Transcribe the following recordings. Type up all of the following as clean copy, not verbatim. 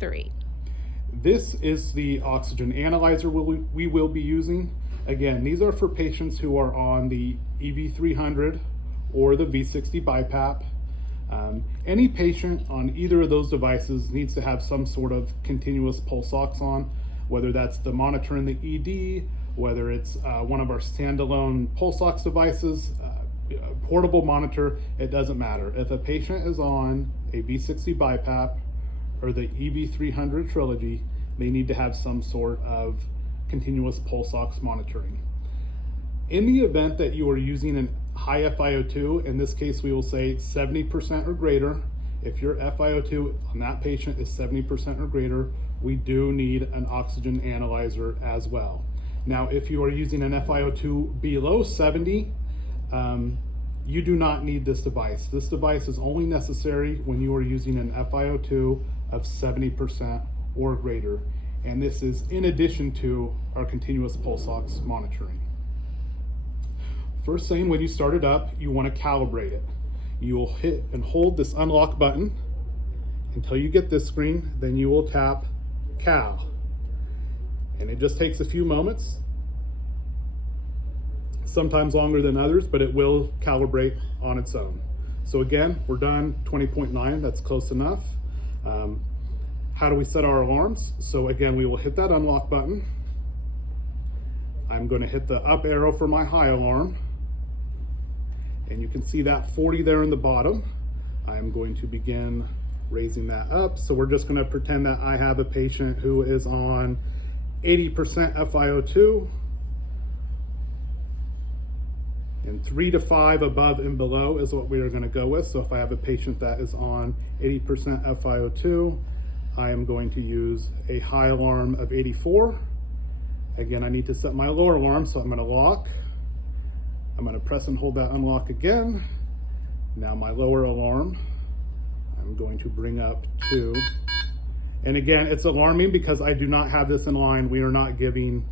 3. This is the oxygen analyzer we will be using. Again, these are for patients who are on the EV300 or the V60 BiPAP. Any patient on either of those devices needs to have some sort of continuous pulse ox on, whether that's the monitor in the ED, whether it's one of our standalone pulse ox devices, portable monitor, it doesn't matter. If a patient is on a V60 BiPAP or the EV300 Trilogy, they need to have some sort of continuous pulse ox monitoring. In the event that you are using a high FiO2, in this case we will say 70% or greater, if your FiO2 on that patient is 70% or greater, we do need an oxygen analyzer as well. Now, if you are using an FiO2 below 70, you do not need this device. This device is only necessary when you are using an FiO2 of 70% or greater. And this is in addition to our continuous pulse ox monitoring. First thing, when you start it up, you want to calibrate it. You will hit and hold this unlock button until you get this screen, then you will tap cal. And it just takes a few moments, sometimes longer than others, but it will calibrate on its own. So again, we're done, 20.9, that's close enough. How do we set our alarms? So again, we will hit that unlock button. I'm going to hit the up arrow for my high alarm. And you can see that 40 there in the bottom. I'm going to begin raising that up. So we're just going to pretend that I have a patient who is on 80% FiO2 and 3 to 5 above and below is what we are going to go with. So if I have a patient that is on 80% FiO2, I am going to use a high alarm of 84. Again, I need to set my lower alarm, so I'm going to lock. I'm going to press and hold that unlock again. Now my lower alarm, I'm going to bring up to, and again, it's alarming because I do not have this in line. We are not giving,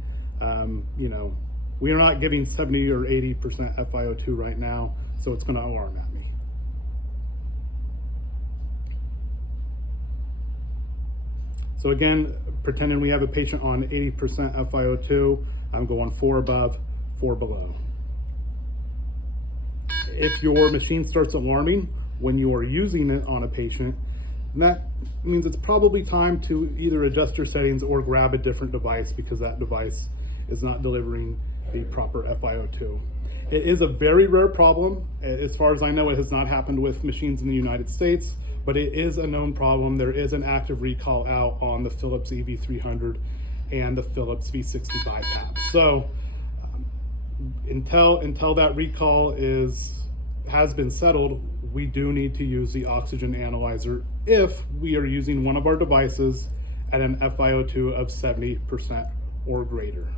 we are not giving 70 or 80% FiO2 right now, so it's going to alarm at me. So again, pretending we have a patient on 80% FiO2, I'm going 4 above, 4 below. If your machine starts alarming when you are using it on a patient, that means it's probably time to either adjust your settings or grab a different device because that device is not delivering the proper FiO2. It is a very rare problem. As far as I know, it has not happened with machines in the United States, but it is a known problem. There is an active recall out on the Philips EV300 and the Philips V60 BiPAP. So until that recall has been settled, we do need to use the oxygen analyzer if we are using one of our devices at an FiO2 of 70% or greater.